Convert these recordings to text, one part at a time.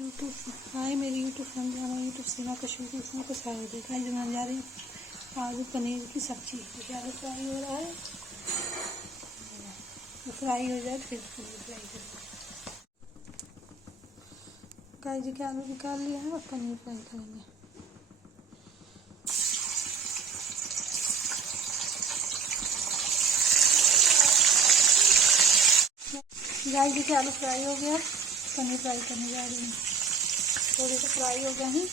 YouTube हाय मेरी YouTube friend हमारा YouTube सीमा कश्मीर इसमें कुछ आ देखा है। जो बनाने जा रही हूँ आलू पनीर की सब्जी। देखिए आलू फ्राई हो रहा है, तो फ्राई हो जाए फिर पनीर फ्राई करेंगे। गाइस देखिए आलू निकाल लिया है और पनीर फ्राई करेंगे। गाइस देखिए आलू फ्राई हो गया, पनीर फ्राई करने जा रही हूँ। थोड़े से फ्राई हो गए हैं।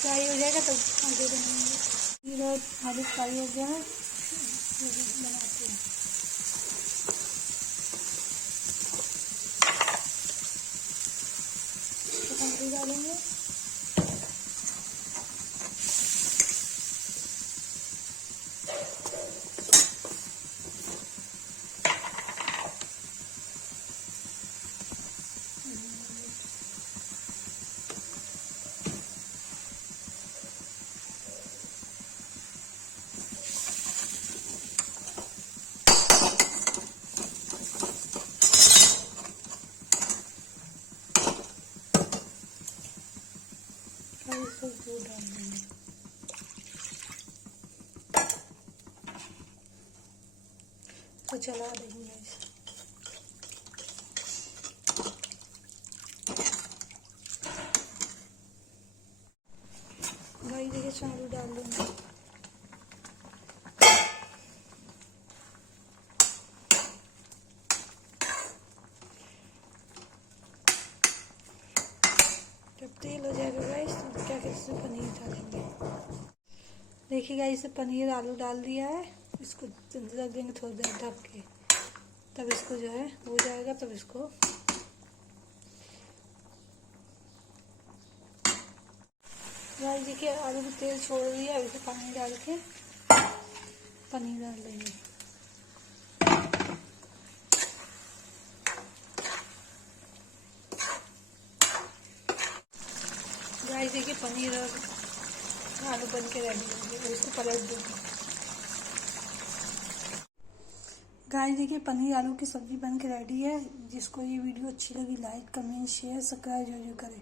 फ्राई हो जाएगा तो आगे बनाएंगे। इधर आलू फ्राई हो गया है, बनाते हैं। टमाटर डालेंगे, दूध डाल देंगे। तो चला देंगे गाइस। देखिए चावल डाल देंगे। जब तेल हो जाएगा गाइस तो क्या कहते हैं पनीर डालेंगे। देखिए गाइस इसे पनीर आलू डाल दिया है। इसको रख देंगे थोड़ी देर ढक के, तब इसको जो है हो जाएगा। तब इसको गाइस देखिए आलू में तेल छोड़ दिया। अब इसे पानी डाल के पनीर डाल देंगे। गाइस देखिए पनीर और आलू बन के रेडी हो गए। इसको पलट दूंगी। गाइस देखिए पनीर आलू की सब्जी बन के रेडी है। जिसको ये वीडियो अच्छी लगी लाइक कमेंट शेयर सब्सक्राइब जरूर करें।